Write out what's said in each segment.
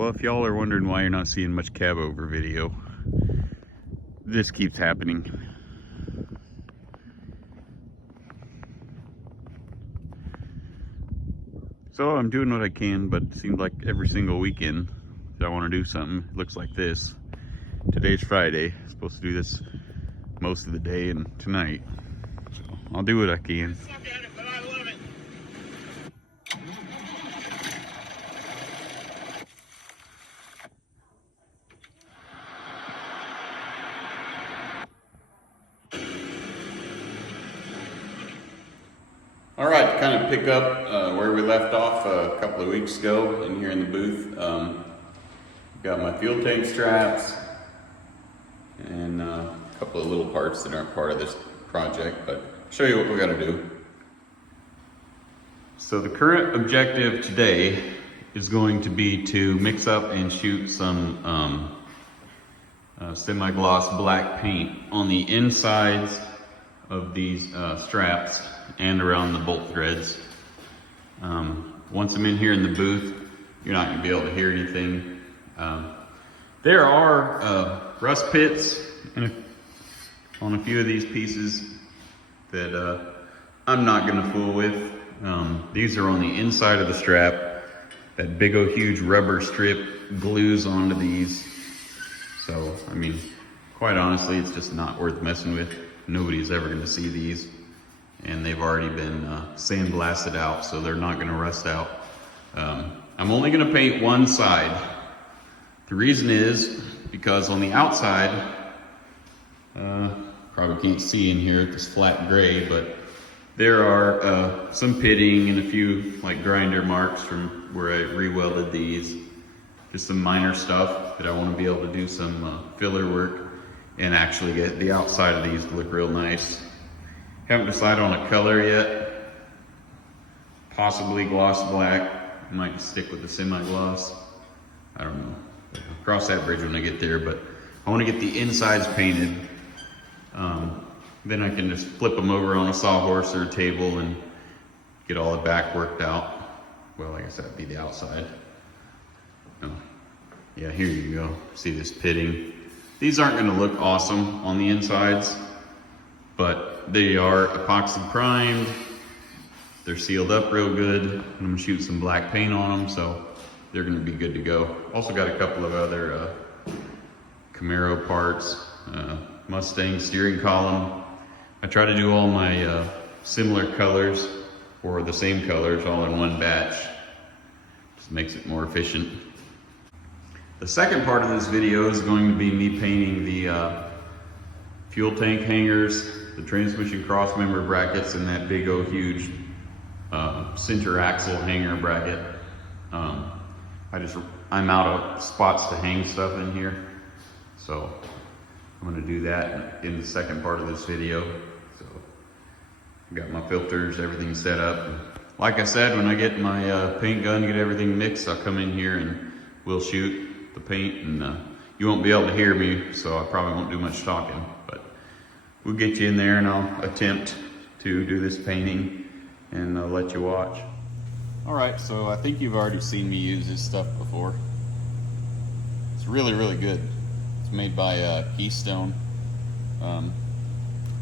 Well, if y'all are wondering why you're not seeing much Cabover video, this keeps happening. So I'm doing what I can, but it seems like every single weekend that I want to do something, it looks like this. Today's Friday. I'm supposed to do this most of the day and tonight. So I'll do what I can. All right, to kind of pick up where we left off a couple of weeks ago in here in the booth. Got my fuel tank straps and a couple of little parts that aren't part of this project, but I'll show you what we got to do. So the current objective today is going to be to mix up and shoot some semi-gloss black paint on the insides of these straps and around the bolt threads. Once I'm in here in the booth, you're not going to be able to hear anything. There are rust pits on a few of these pieces that I'm not going to fool with. These are on the inside of the strap. That big old huge rubber strip glues onto these. So, I mean, quite honestly, it's just not worth messing with. Nobody's ever going to see these. And they've already been sandblasted out, so they're not going to rust out. I'm only going to paint one side. The reason is because on the outside, probably can't see in here at this flat gray, but there are some pitting and a few like grinder marks from where I re-welded these. Just some minor stuff that I want to be able to do some filler work and actually get the outside of these to look real nice. Haven't decided on a color yet. Possibly gloss black. Might stick with the semi-gloss. I don't know. I'll cross that bridge when I get there, but I want to get the insides painted. Then I can just flip them over on a sawhorse or a table and get all the back worked out. Well, I guess that'd be the outside. Oh. Yeah, here you go. See this pitting. These aren't going to look awesome on the insides, but they are epoxy primed. They're sealed up real good. I'm going to shoot some black paint on them, so they're going to be good to go. Also got a couple of other Camaro parts, Mustang steering column. I try to do all my similar colors or the same colors all in one batch. Just makes it more efficient. The second part of this video is going to be me painting the fuel tank hangers, the transmission cross member brackets, and that big old huge center axle hanger bracket. I'm out of spots to hang stuff in here, so I'm going to do that in the second part of this video. So I've got my filters, everything set up. Like I said, when I get my paint gun, get everything mixed, I'll come in here and we'll shoot the paint, and you won't be able to hear me, so I probably won't do much talking, but we'll get you in there and I'll attempt to do this painting and I'll let you watch. All right, so I think you've already seen me use this stuff before. It's really, really good. It's made by Keystone.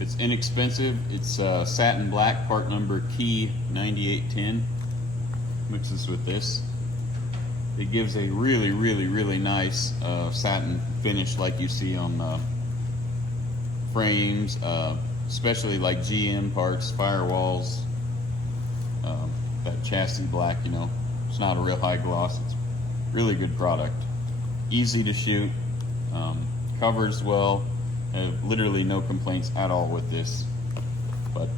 It's inexpensive. It's satin black, part number Key 9810. Mixes with this. It gives a really, really, really nice satin finish like you see on frames, especially like GM parts, firewalls, that chassis black, you know. It's not a real high gloss. It's really good product. Easy to shoot, covers well. Literally no complaints at all with this. But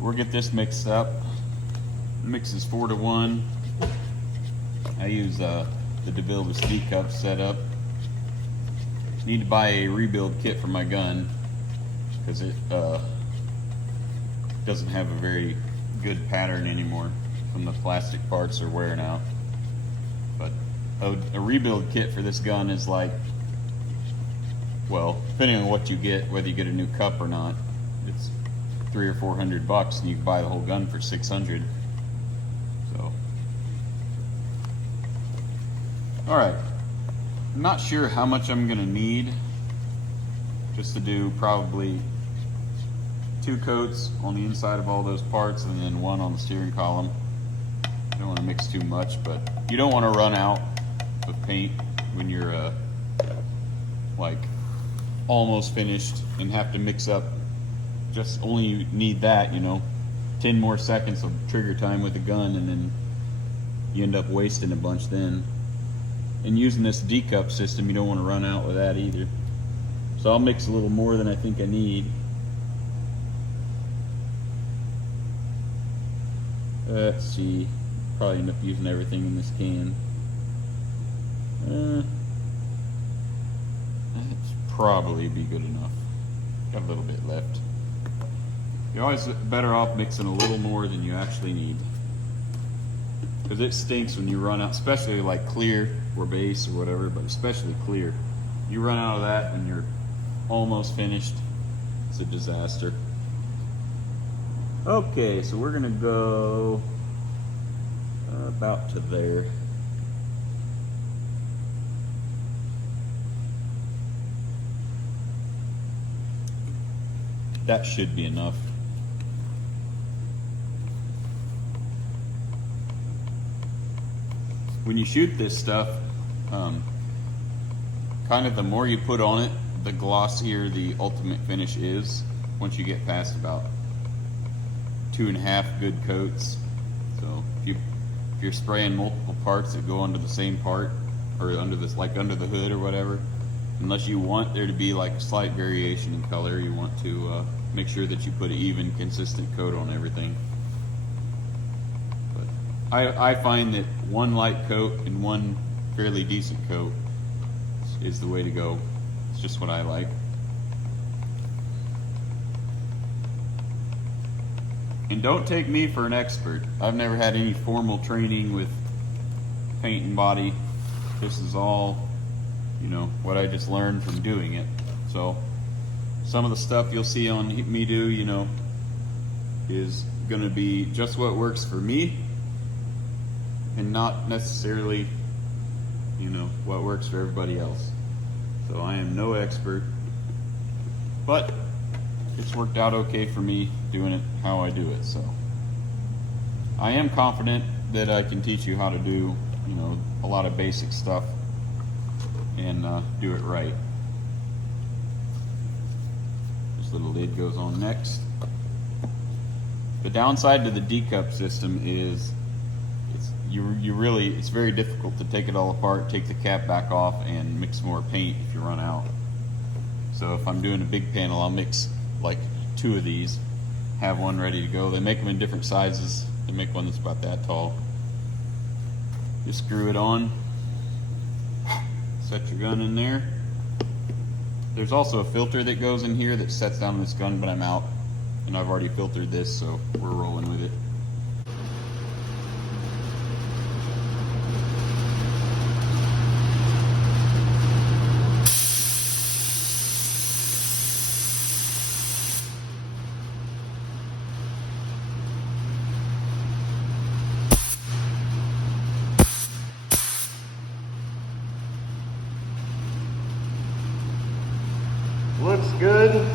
we'll get this mixed up. Mix is 4-to-1. I use the DeVille speed cup setup. Need to buy a rebuild kit for my gun because it doesn't have a very good pattern anymore. From the plastic parts are wearing out. But a rebuild kit for this gun is like, well, depending on what you get, whether you get a new cup or not, it's $300 or $400, and you can buy the whole gun for $600. So All right, I'm not sure how much I'm gonna need just to do probably 2 coats on the inside of all those parts and then 1 on the steering column. I don't want to mix too much, but you don't want to run out of paint when you're like almost finished and have to mix up. Just only need that, you know, 10 more seconds of trigger time with the gun, and then you end up wasting a bunch then. And using this D-cup system, you don't want to run out with that either. So I'll mix a little more than I think I need. Let's see, probably end up using everything in this can. That's probably be good enough. Got a little bit left. You're always better off mixing a little more than you actually need, because it stinks when you run out, especially like clear or base or whatever, but especially clear. You run out of that when you're almost finished, it's a disaster. Okay, so we're gonna go about to there. That should be enough. When you shoot this stuff, kind of the more you put on it, the glossier the ultimate finish is once you get past about 2.5 good coats. So if you're spraying multiple parts that go under the same part, or under this, like under the hood or whatever, unless you want there to be like a slight variation in color, you want to make sure that you put an even, consistent coat on everything. But I find that 1 light coat and 1 fairly decent coat is the way to go. It's just what I like. And don't take me for an expert. I've never had any formal training with paint and body. This is all, you know, what I just learned from doing it. So some of the stuff you'll see on me do, you know, is gonna be just what works for me and not necessarily, you know, what works for everybody else. So I am no expert, but it's worked out okay for me doing it how I do it. So I am confident that I can teach you how to do, you know, a lot of basic stuff and do it right. This little lid goes on next. The downside to the D-cup system is it's very difficult to take it all apart, take the cap back off, and mix more paint if you run out. So if I'm doing a big panel, I'll mix like 2 of these, have 1 ready to go. They make them in different sizes. They make one that's about that tall. Just screw it on, set your gun in there. There's also a filter that goes in here that sets down this gun, but I'm out and I've already filtered this, so we're rolling with it. Looks good.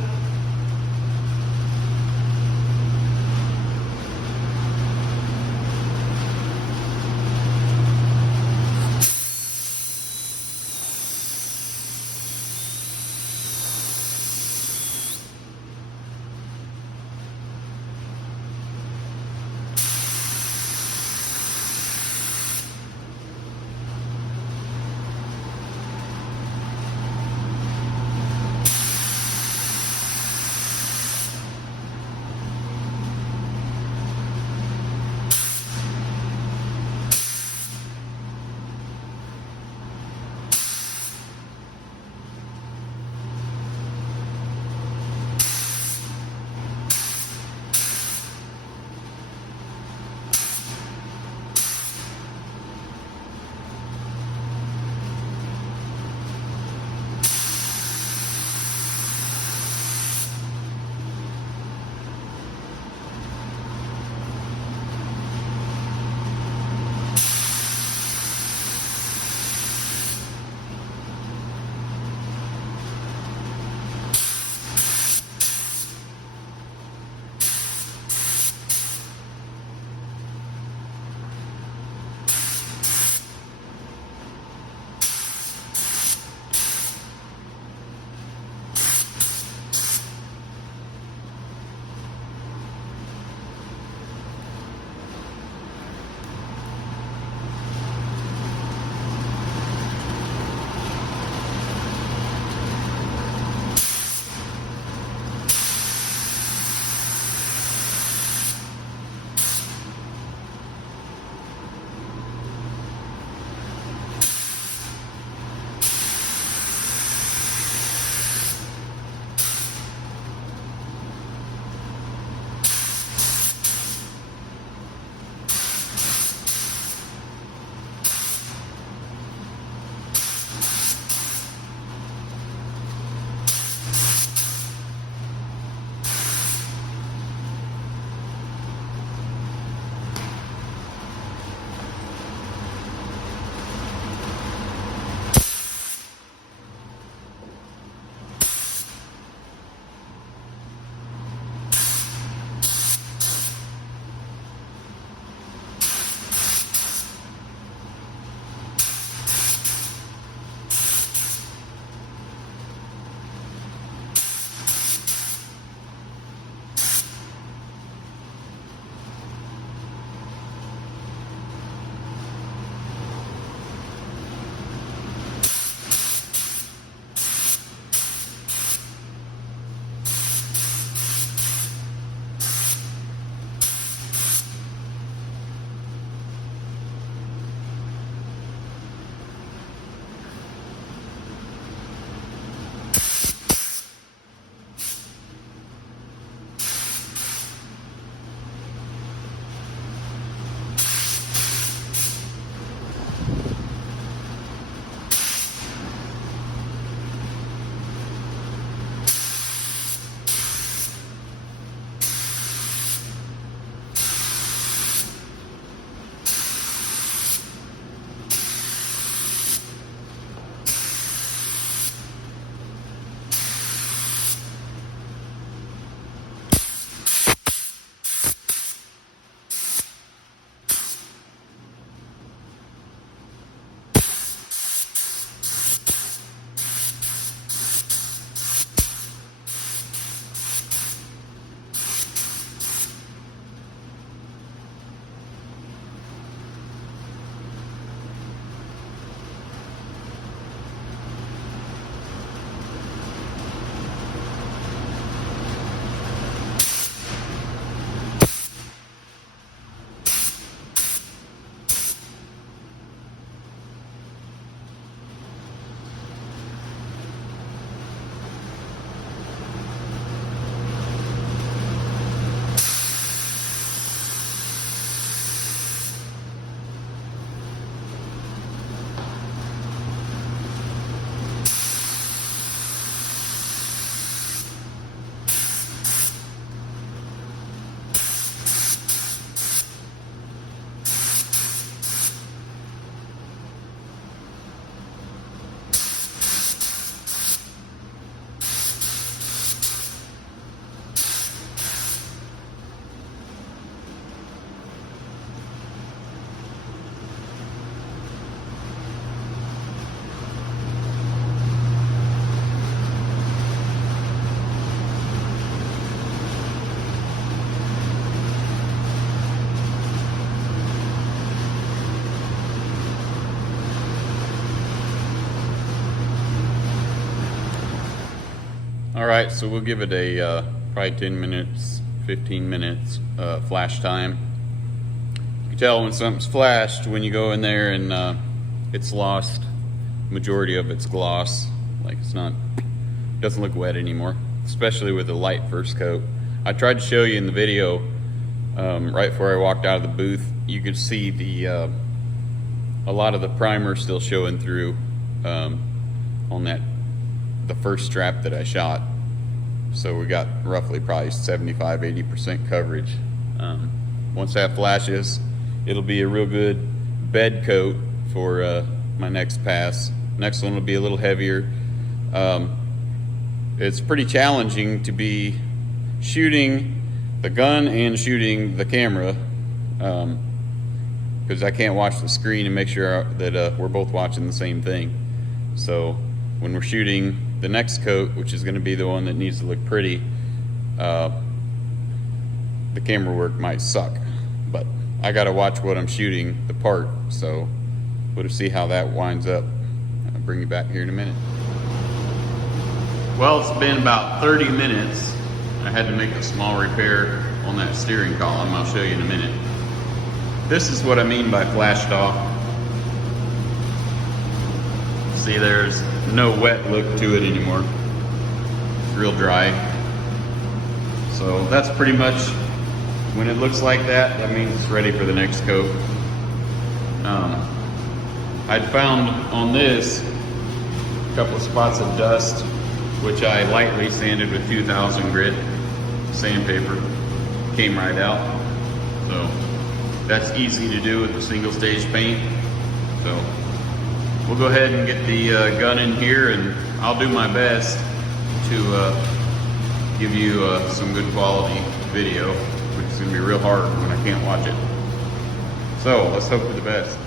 All right, so we'll give it a probably 10 minutes, 15 minutes flash time. You can tell when something's flashed when you go in there and it's lost majority of its gloss. Like doesn't look wet anymore, especially with a light first coat. I tried to show you in the video right before I walked out of the booth. You could see a lot of the primer still showing through on the first strap that I shot. So we got roughly probably 75-80% coverage. Once that flashes, it'll be a real good bed coat for my next pass. Next one will be a little heavier. It's pretty challenging to be shooting the gun and shooting the camera because I can't watch the screen and make sure that we're both watching the same thing. So when we're shooting the next coat, which is going to be the one that needs to look pretty, the camera work might suck, but I got to watch what I'm shooting the part, so we'll see how that winds up. I'll bring you back here in a minute. Well, it's been about 30 minutes. I had to make a small repair on that steering column. I'll show you in a minute. This is what I mean by flashed off. See, there's no wet look to it anymore. It's real dry. So that's pretty much, when it looks like that, that means it's ready for the next coat. I'd found on this a couple of spots of dust, which I lightly sanded with 2000 grit sandpaper. Came right out. So that's easy to do with the single stage paint. So we'll go ahead and get the gun in here, and I'll do my best to give you some good quality video, which is going to be real hard when I can't watch it. So let's hope for the best.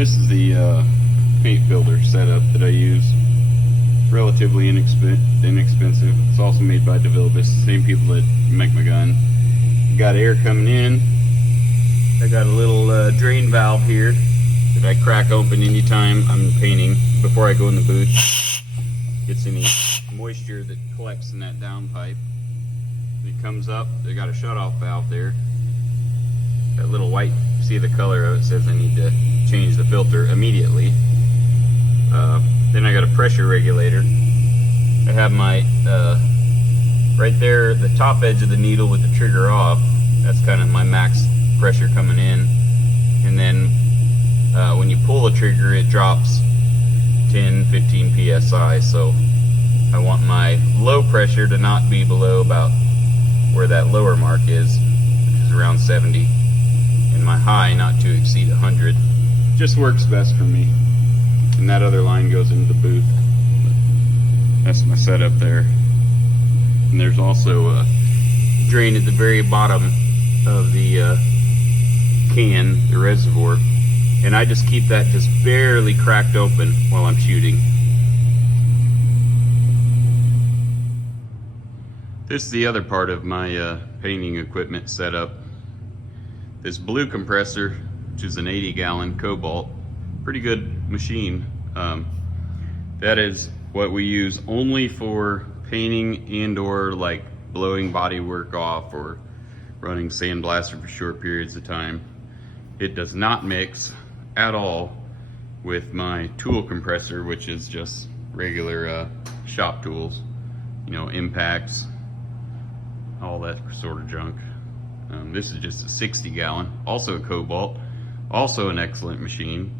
This is the paint filter setup that I use. It's relatively inexpensive. It's also made by DeVille, the same people that make my gun. Got air coming in. I got a little drain valve here that I crack open anytime I'm painting before I go in the booth. Gets any moisture that collects in that downpipe. It comes up, they got a shutoff valve there. That little white, see the color of it, says I need to change the filter immediately. Then I got a pressure regulator. I have my, right there, the top edge of the needle with the trigger off. That's kind of my max pressure coming in. And then when you pull the trigger, it drops 10-15 psi. So I want my low pressure to not be below about where that lower mark is, which is around 70. And my high not to exceed 100. Just works best for me. And that other line goes into the booth. That's my setup there. And there's also a drain at the very bottom of the can, the reservoir. And I just keep that just barely cracked open while I'm shooting. This is the other part of my painting equipment setup. This blue compressor, which is an 80-gallon Cobalt, pretty good machine. That is what we use only for painting and or like blowing body work off or running sandblaster for short periods of time. It does not mix at all with my tool compressor, which is just regular shop tools, you know, impacts, all that sort of junk. This is just a 60-gallon, also a Cobalt, also an excellent machine.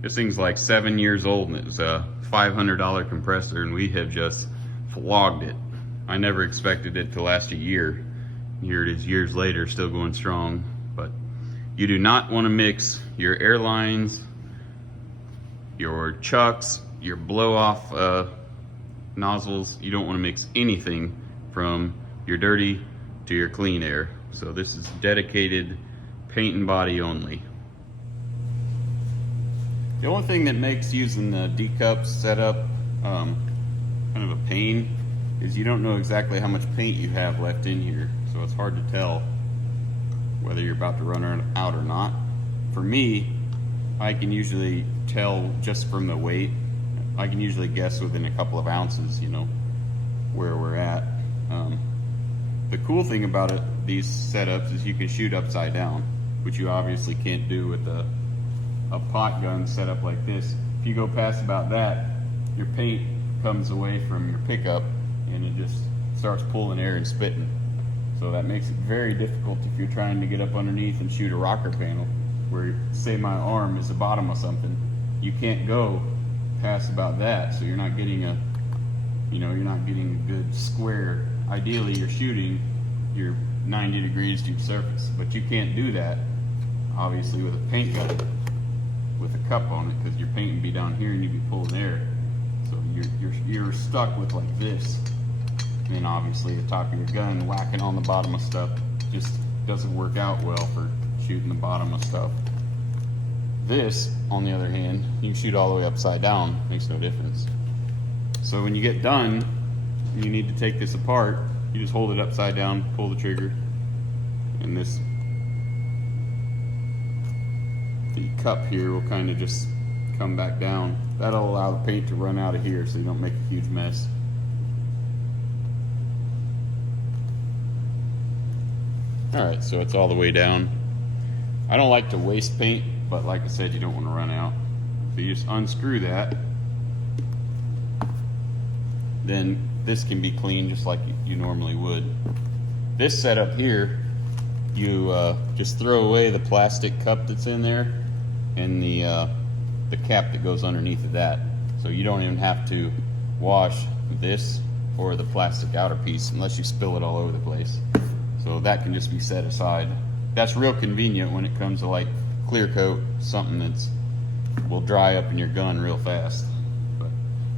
This thing's like 7 years old and it's a $500 compressor, and we have just flogged it. I never expected it to last a year. Here it is years later, still going strong. But you do not want to mix your airlines, your chucks, your blow-off nozzles. You don't want to mix anything from your dirty to your clean air. So this is dedicated paint and body only. The only thing that makes using the D-cup setup kind of a pain is you don't know exactly how much paint you have left in here. So it's hard to tell whether you're about to run out or not. For me, I can usually tell just from the weight. I can usually guess within a couple of ounces, you know, where we're at. The cool thing about these setups is you can shoot upside down, which you obviously can't do with a pot gun set up like this. If you go past about that, your paint comes away from your pickup and it just starts pulling air and spitting. So that makes it very difficult if you're trying to get up underneath and shoot a rocker panel where, say, my arm is the bottom of something. You can't go past about that, so you're not getting a, you know, you're not getting a good square. Ideally, you're shooting your 90 degrees to your surface, but you can't do that, obviously, with a paint gun with a cup on it, because your paint would be down here and you'd be pulling air. So you're stuck with like this. And then obviously the top of your gun whacking on the bottom of stuff just doesn't work out well for shooting the bottom of stuff. This, on the other hand, you can shoot all the way upside down, makes no difference. So when you get done, you need to take this apart. You just hold it upside down, pull the trigger, and this, the cup here will kind of just come back down. That'll allow the paint to run out of here so you don't make a huge mess. Alright, so it's all the way down. I don't like to waste paint, but like I said, you don't want to run out. So you just unscrew that. Then this can be cleaned just like you normally would. This setup here, you just throw away the plastic cup that's in there and the cap that goes underneath of that. So you don't even have to wash this or the plastic outer piece unless you spill it all over the place. So that can just be set aside. That's real convenient when it comes to like clear coat, something that's will dry up in your gun real fast. But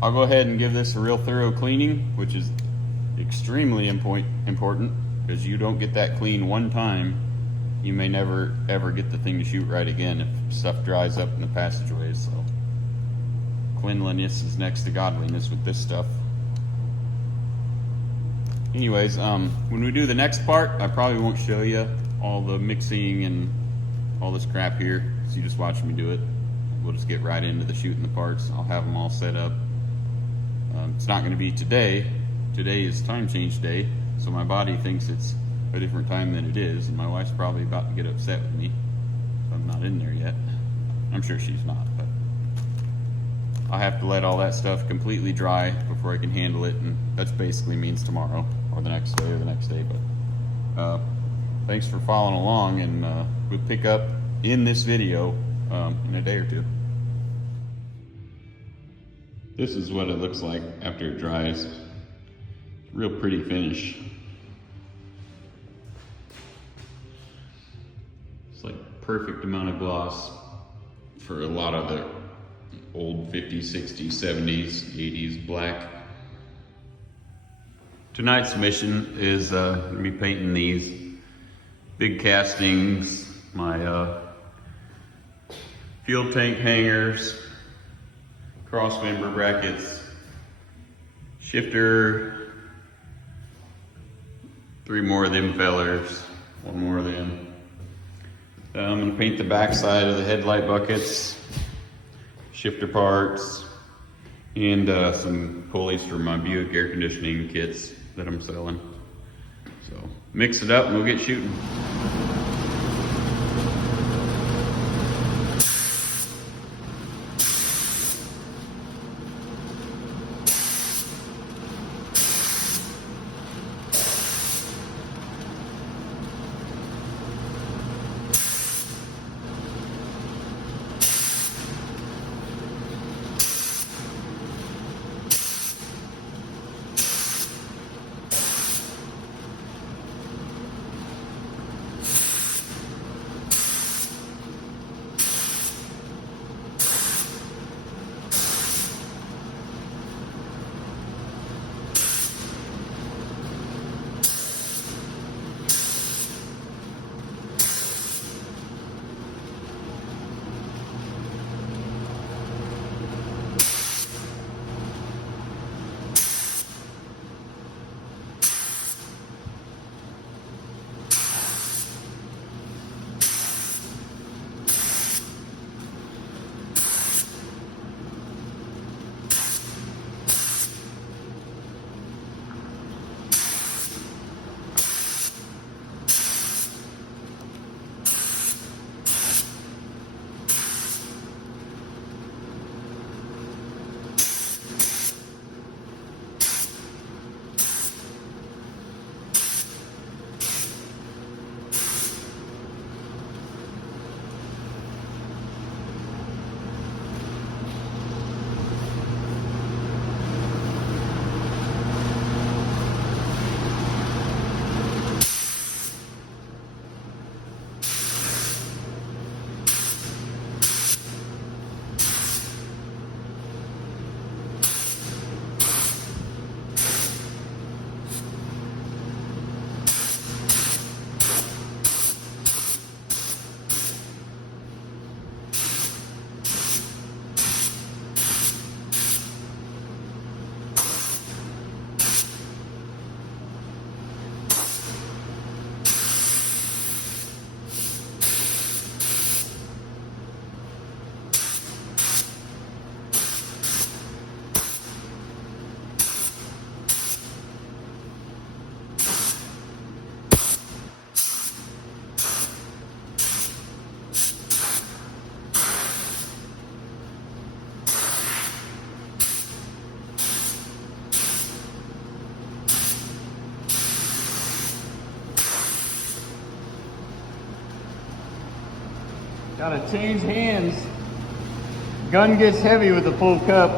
I'll go ahead and give this a real thorough cleaning, which is extremely important, because you don't get that clean one time, you may never ever get the thing to shoot right again if stuff dries up in the passageways. So cleanliness is next to godliness with this stuff. Anyways, when we do the next part, I probably won't show you all the mixing and all this crap here, so you just watch me do it. We'll just get right into the shooting the parts. I'll have them all set up. It's not going to be today. Today is time change day, so my body thinks it's a different time than it is, and my wife's probably about to get upset with me. So I'm not in there yet. I'm sure she's not, but I'll have to let all that stuff completely dry before I can handle it, and that basically means tomorrow or the next day or the next day. But thanks for following along, and we'll pick up in this video in a day or two. This is what it looks like after it dries. Real pretty finish. It's like perfect amount of gloss for a lot of the old 50s, 60s, 70s, 80s black. Tonight's mission is gonna be painting these big castings, my fuel tank hangers, cross member brackets, shifter, 3 more of them fellers, 1 more of them. I'm gonna paint the back side of the headlight buckets, shifter parts, and some pulleys for my Buick air conditioning kits that I'm selling. So mix it up and we'll get shooting. Gotta change hands. Gun gets heavy with a full cup.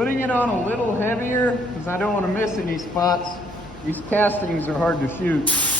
putting it on a little heavier because I don't want to miss any spots. These castings are hard to shoot.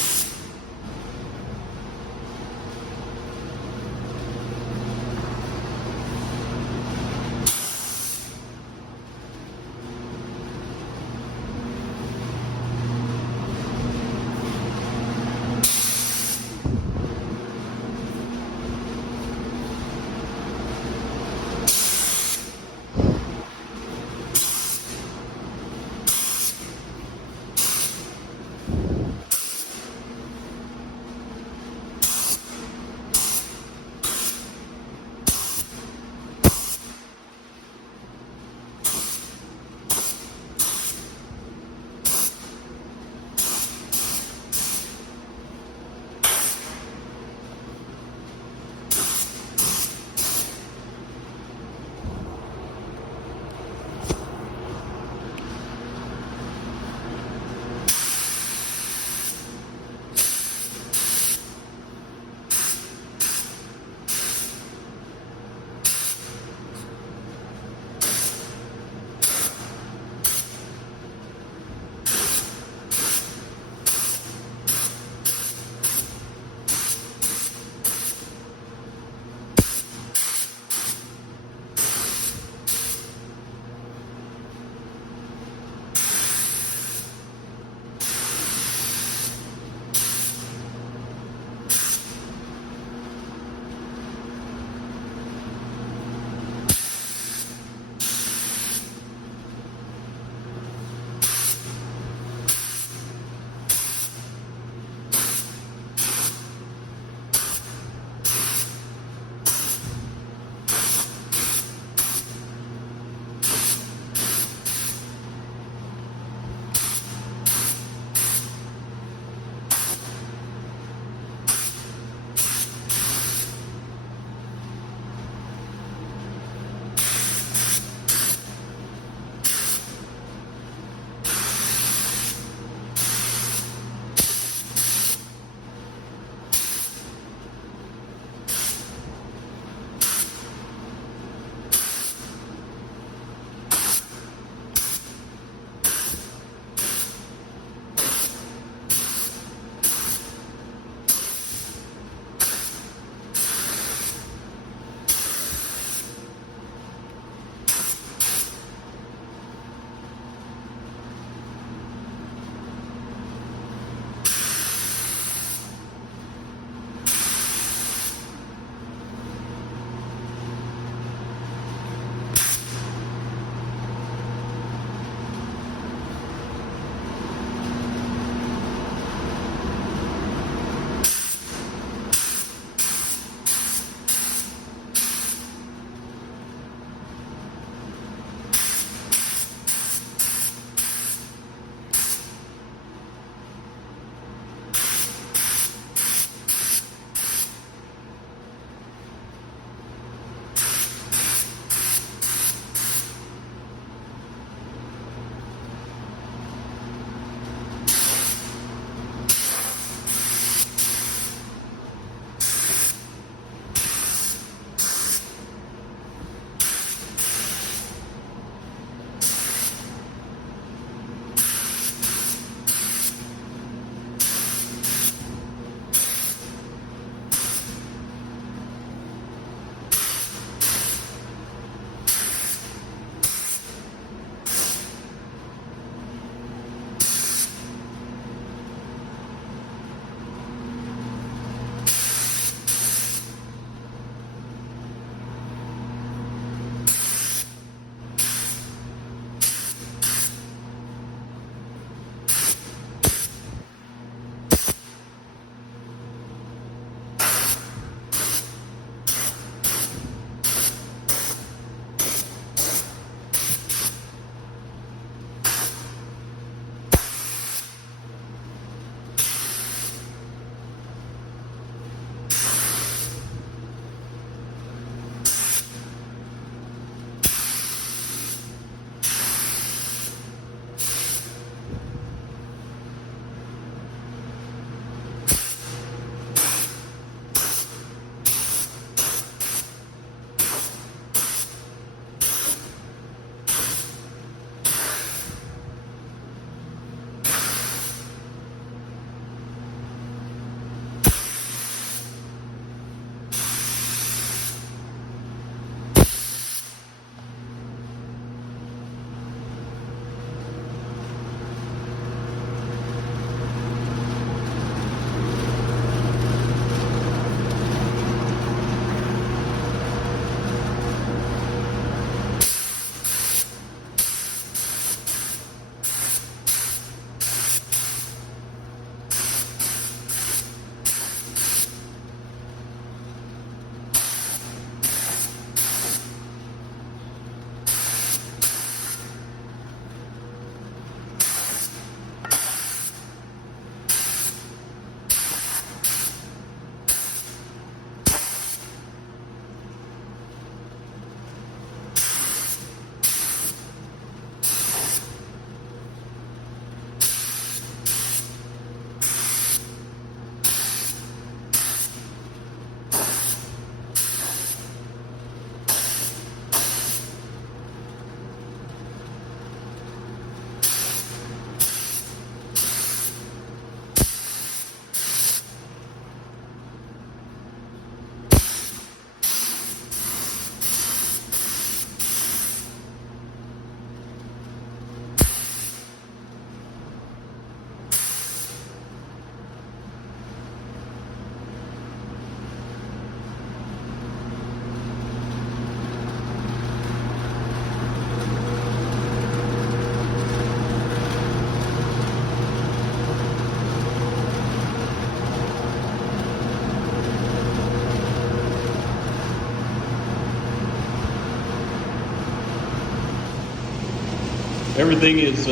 everything is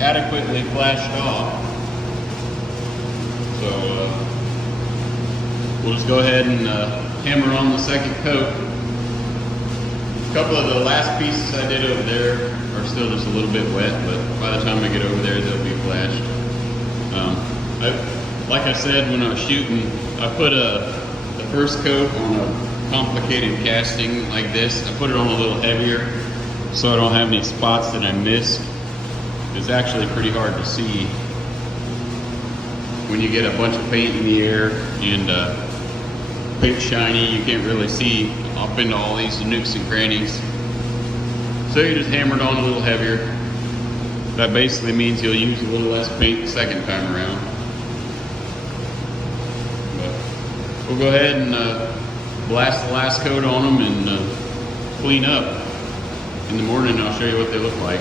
adequately flashed off. So we'll just go ahead and hammer on the second coat. A couple of the last pieces I did over there are still just a little bit wet, but by the time I get over there, they'll be flashed. Like I said when I was shooting, I put the first coat on a complicated casting like this. I put it on a little heavier so I don't have any spots that I missed. It's actually pretty hard to see when you get a bunch of paint in the air and paint shiny. You can't really see up into all these nooks and crannies. So you just hammer it on a little heavier. That basically means you'll use a little less paint the second time around. But we'll go ahead and blast the last coat on them and clean up. In the morning I'll show you what they look like.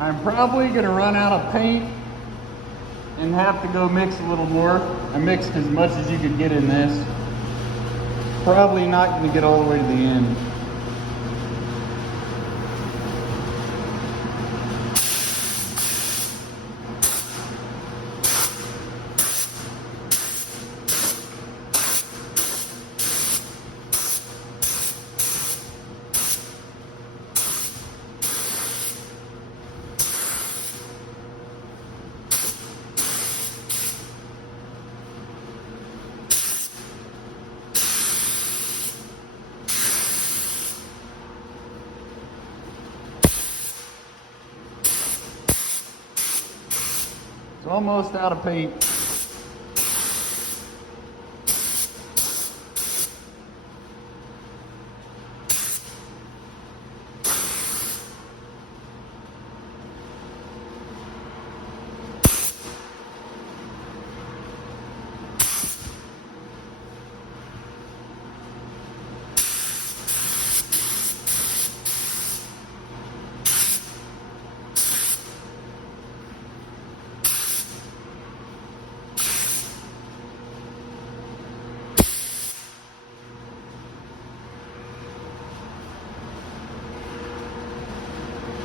I'm probably going to run out of paint and have to go mix a little more. I mixed as much as you could get in this. Probably not going to get all the way to the end. It's almost out of paint.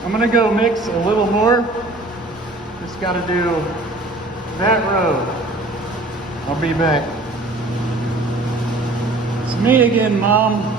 I'm gonna go mix a little more. Just gotta do that row. I'll be back. It's me again, Mom.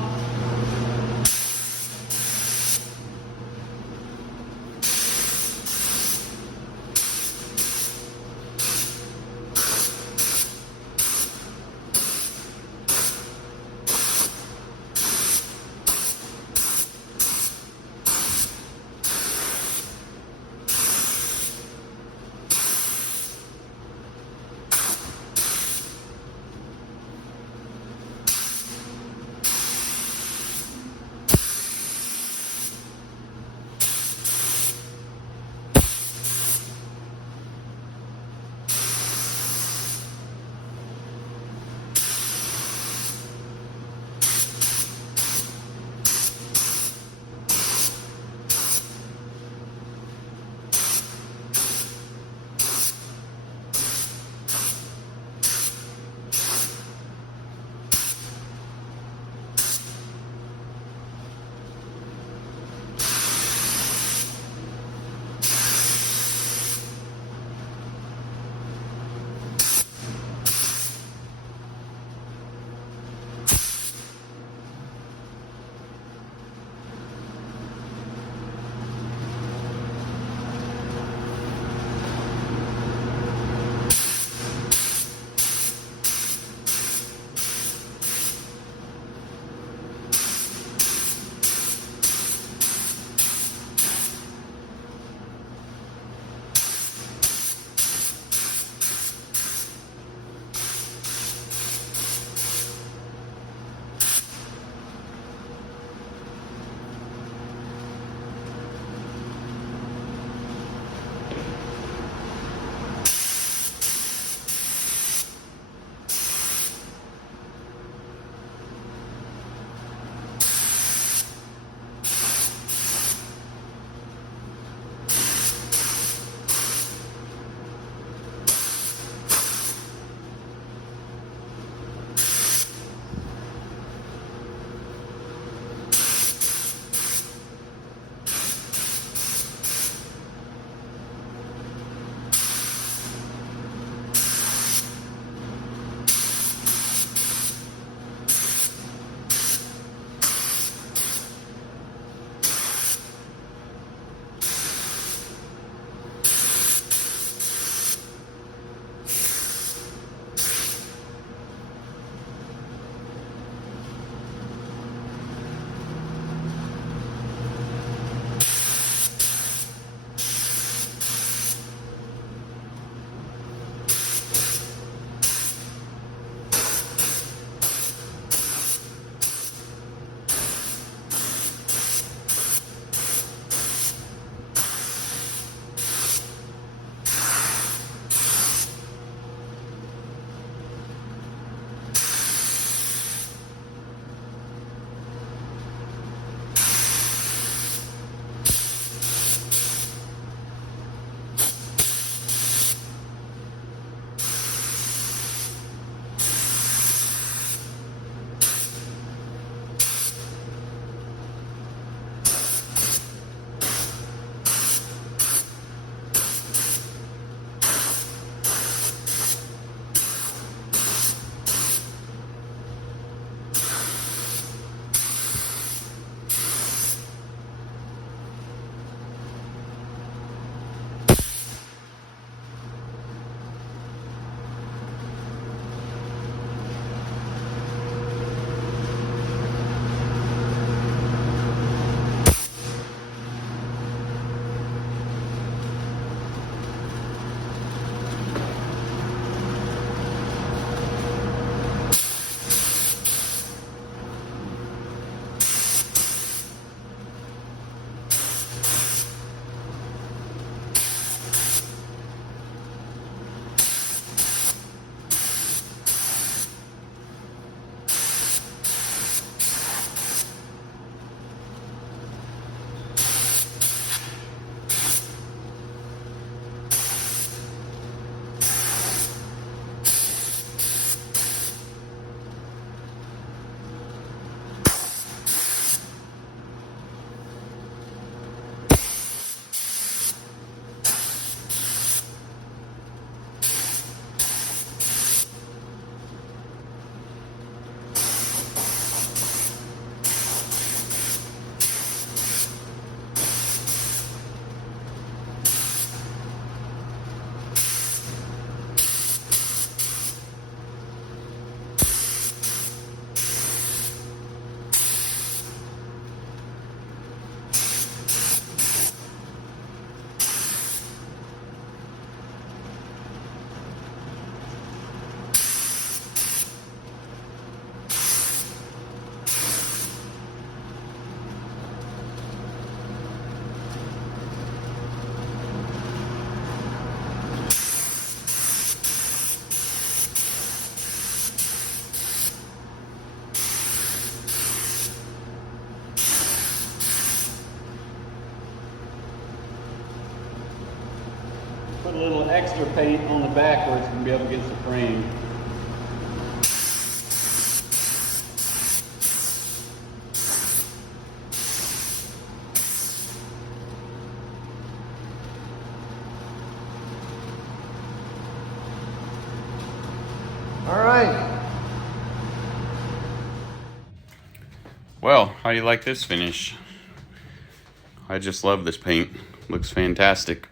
put a little extra paint on the back where it's going to be up against the frame. All right. Well, how do you like this finish? I just love this paint. Looks fantastic.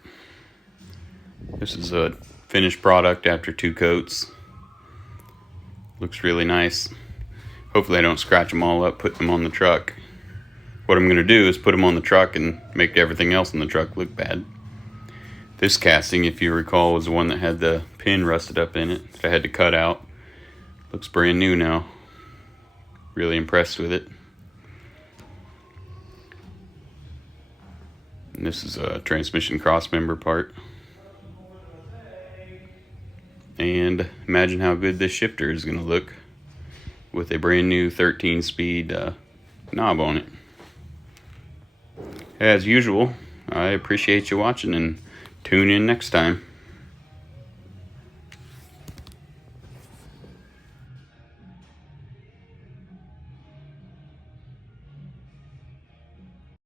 This is a finished product after 2 coats. Looks really nice. Hopefully I don't scratch them all up putting them on the truck. What I'm going to do is put them on the truck and make everything else in the truck look bad. This casting, if you recall, was the one that had the pin rusted up in it that I had to cut out. Looks brand new now. Really impressed with it. And this is a transmission crossmember part. And imagine how good this shifter is going to look with a brand new 13-speed knob on it. As usual, I appreciate you watching and tune in next time.